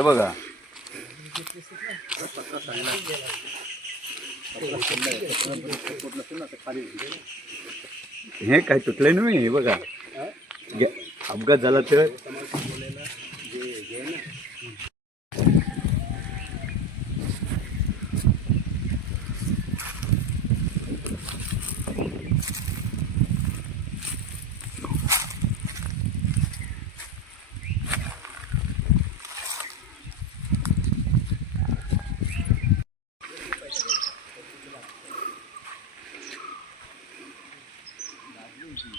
हे बघा. हे काय तुटलंय ना मी? हे बघा. गे- अपघात झाला तर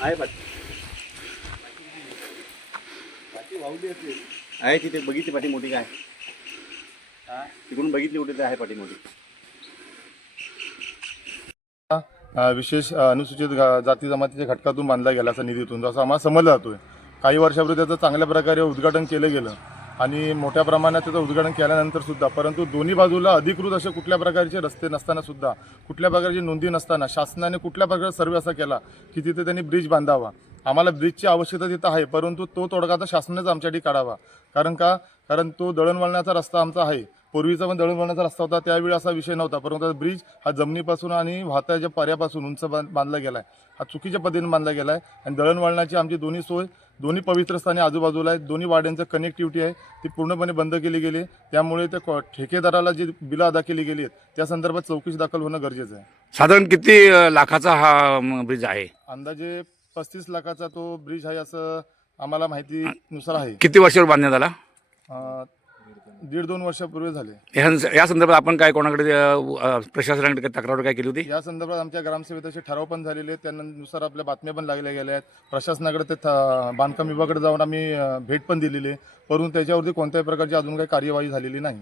आहे आहे तिथे बघितली पाठी मोठी काय? तिकडून बघितली कुठे तर आहे पाठी मोठी विशेष अनुसूचित जाती जमातीच्या घटकातून बांधला गेला असा निधीतून. असं आम्हाला समजलं जातोय काही वर्षापूर्वी त्याचं चांगल्या प्रकारे उद्घाटन केलं गेलं. आणि मोठ्या प्रमाणात त्याचं उद्घाटन केल्यानंतर सुद्धा परंतु दोन्ही बाजूला अधिकृत असे कुठल्या प्रकारचे रस्ते नसताना सुद्धा कुठल्या प्रकारची नोंदी नसताना शासनाने कुठल्या प्रकारचा सर्वे असा केला की तिथे त्यांनी ब्रिज बांधावा. आम्हाला ब्रिजची आवश्यकता तिथं आहे परंतु तो तोडगा तर शासनानेच आमच्यासाठी काढावा. कारण का? कारण तो दळणवळणाचा रस्ता आमचा आहे. पूर्वीचा पण दळणवळणाचा रस्ता होता त्यावेळी असा विषय नव्हता. परंतु ब्रिज हा जमिनीपासून आणि वाहत्याच्या पर्यापासून उंच बांध बांधला गेला आहे हा चुकीच्या पद्धतीने बांधला गेला आहे आणि दळणवळणाची आमची दोन्ही सोय दोन्ही पवित्र स्थानी आजूबाजूला आहेत. दोन्ही वाड्यांचं कनेक्टिव्हिटी आहे. ती पूर्णपणे बंद केली गेली त्यामुळे त्या को- ठेकेदाराला जी बिलं अदा केली गेली आहेत त्या संदर्भात चौकशी दाखल होणं गरजेचं आहे. साधारण किती लाखाचा हा ब्रिज आहे? अंदाजे पस्तीस लाखाचा तो ब्रिज आहे असं आम्हाला माहितीनुसार आहे. किती वर्षावर बांधण्यात आला? दीड दोन वर्षापूर्वी झाले. ह्या- या संदर्भात आपण काय कोणाकडे अ, प्रशासनाकडे काय तक्रार काय केली होती? या संदर्भात आमच्या ग्रामसभेत असे ठराव पण झालेले आहेत. त्यानुसार आपल्या बातम्या पण लागल्या गेल्या आहेत. प्रशासनाकडे ते थ- बांधकाम विभागाकडे जाऊन आम्ही अं, भेट पण दिलेली आहे. परंतु त्याच्यावरती कोणत्याही प्रकारची अजून काही कार्यवाही झालेली नाही.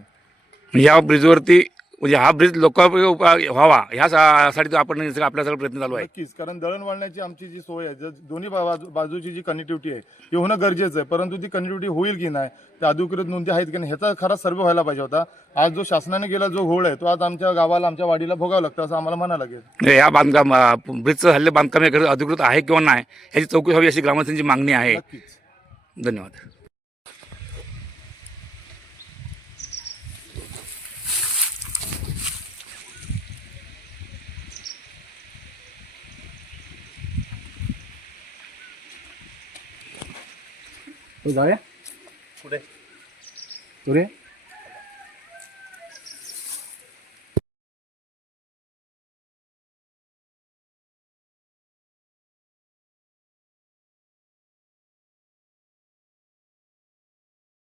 या ब्रिजवरती म्हणजे हा ब्रिज लोकांपयोगी व्हावा. ह्यासाठी आपण आपला सगळा प्रयत्न चालू आहे. नक्कीच. कारण दळणवळणाची आमची जी सोय आहे दोन्ही बाजूची जी कनेक्टिव्हिटी आहे ती होणं गरजेचं आहे. परंतु ती कनेक्टिव्हिटी होईल की नाही त्या अधिकृत नोंदी आहेत की नाही ह्याचा खरा सर्व व्हायला पाहिजे होता. आज जो शासनाने गेला जो घोळ आहे तो आज आमच्या गावाला आमच्या वाडीला भोगावं लागतं असं आम्हाला म्हणायला लागेल. म्हणजे या बांधकाम ब्रिजचं झालेलं बांधकाम अधिकृत आहे किंवा नाही ह्याची चौकशी व्हावी अशी ग्रामस्थांची मागणी आहे. नक्कीच. धन्यवाद जाऊया पुढे पुढे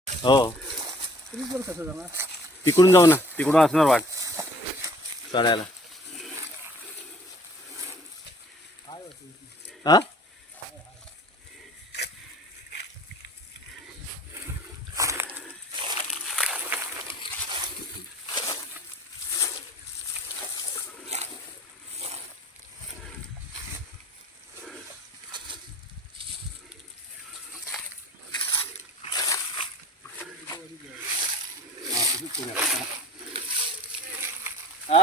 हो तिकडून जाऊ ना तिकडून असणार वाट चढायला हा हा